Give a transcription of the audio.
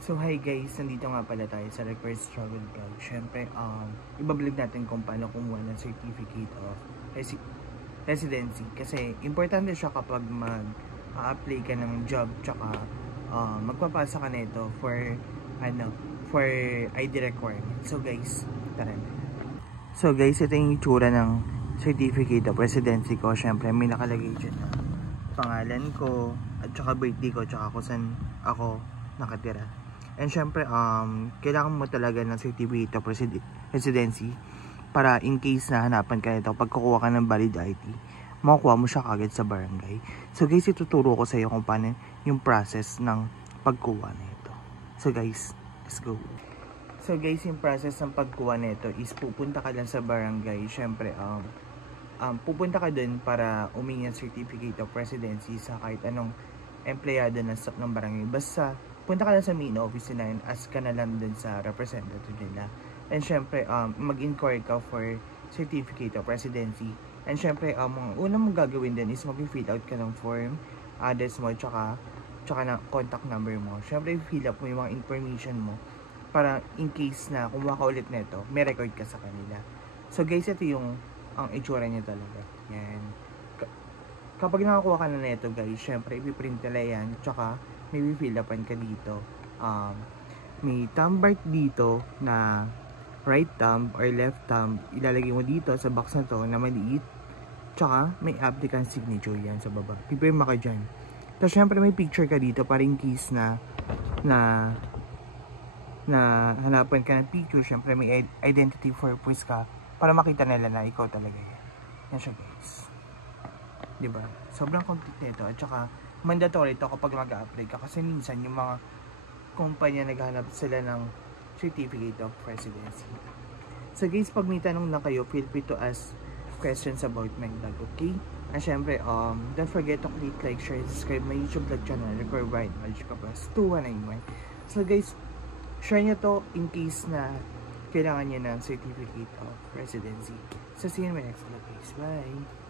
So hi guys, nandito nga pala tayo sa Request Travel Vlog. Siyempre, ibablog natin kung paano kumuha ng Certificate of Residency. Kasi importante siya kapag mag-apply ka ng job, tsaka magpapasa ka nito for ID requirement. So guys, tara na. So guys, ito yung itsura ng Certificate of Residency ko. Siyempre, may nakalagay dyan na pangalan ko, at tsaka birthday ko, tsaka kung saan ako nakatira. And syempre, kailangan mo talaga ng Certificate of Residency para in case na hanapan ka nito, pag kukuha ka ng valid ID, makukuha mo siya kagad sa barangay. So guys, ituturo ko sa iyo kung paano yung process ng pagkuha nito. So guys, let's go. So guys, yung process ng pagkuha nito is pupunta ka lang sa barangay. Syempre, pupunta ka dun para umingi ng Certificate of Residency sa kahit anong empleyado ng barangay. Basta punta ka lang sa main office nila and ask ka na lang dun sa representative nila. And syempre, mag-inquire ka for Certificate of Residency. And syempre, ang unang mong gagawin din is mag-fill out ka ng form, address mo, tsaka na contact number mo. Syempre, fill up mo yung mga information mo para in case na kumuha ka ulit nito, may record ka sa kanila. So guys, ito yung ang itsura niya talaga. Yan. Kapag nakakuha ka na nito guys, syempre, ipiprint nila yan, tsaka may fill upan ka dito. May thumb mark dito na right thumb or left thumb, ilalagay mo dito sa box na to na maliit, tsaka may applicant signature yan sa baba, pipirma ka dyan. Tapos syempre may picture ka dito para in case na hanapan ka ng picture, syempre may identity purpose ka para makita nila na ikaw talaga yan. Yan siya guys, diba? Sobrang complete nito at saka mandatory ito kapag mag-a-apply ka kasi minsan yung mga kumpanya naghahanap sila ng Certificate of Residency. So guys, pag may tanong lang kayo, feel free to ask questions about my vlog, okay? And syempre, don't forget to click like, share, subscribe my YouTube vlog channel, Record Bright Magic Plus 2191. So guys, share nyo to in case na kailangan nyo ng Certificate of Residency. So see you in my next vlog guys. Bye!